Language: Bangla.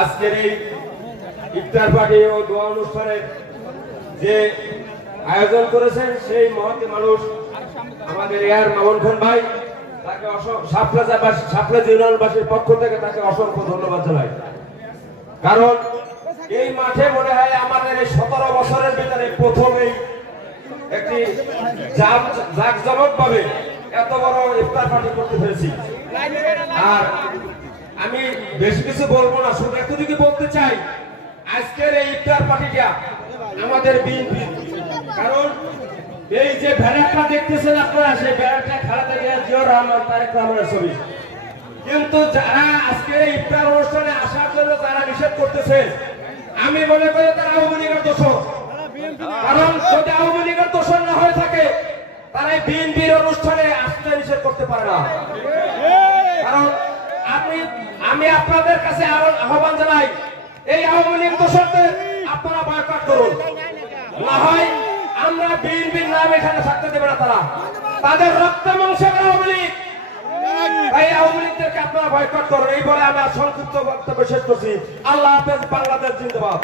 আজকের এই ইফতার পার্টি ও দোয়া অনুষ্ঠানের যে আয়োজন করেছেন সেই মহৎ মানুষ আমাদের এয়ার মামুন খান ভাই, তাকে শাপলা ইউনিয়নবাসীর পক্ষ থেকে তাকে অসংখ্য ধন্যবাদ জানাই। কারণ এই মাঠে মনে হয় আমাদের এই 17 বছরের ভিতরে প্রথমেই একটি জাঁকজমকভাবে এত বড় ইফতার পার্টি করতে পেরেছি। আর আমি বেশি কিছু বলবো না, শুধু এতটুকু বলতে চাই, আজকের এই ইফতার পার্টিটা আমাদের বিএনপি। কারণ এই যে ব্যানারটা দেখতেছেন আপনারা, সেই ব্যানারটা খালেদা জিয়া, রহমান, তারেক রহমানের ছবি। কিন্তু যারা আজকে ইফতার অনুষ্ঠানে আসার জন্য যারা নিষেধ করতেছেন, আমি মনে করি তারা আওয়ামী লীগের দোষর। কারণ যদি আওয়ামী লীগের দোষর না হয়ে থাকে, তারা এই বিএনপির অনুষ্ঠানে আসতে নিষেধ করতে পারে না। কারণ আমি আপনাদের কাছে আহ্বান জানাই, এই আওয়ামী লীগ দোষরদের আপনারা বয়কট করুন, না হয় আমরা বিএনপির নাম এখানে থাকতে দেবে না। তারা তাদের রক্ত মাংসের আওয়ামী লীগ, এই আওয়ামী লীগদেরকে আপনারা বয়কট করুন। এই বলে আমি সংক্ষিপ্ত বক্তব্য শেষ করছি। আল্লাহ হাফেজ, বাংলাদেশ জিন্দাবাদ।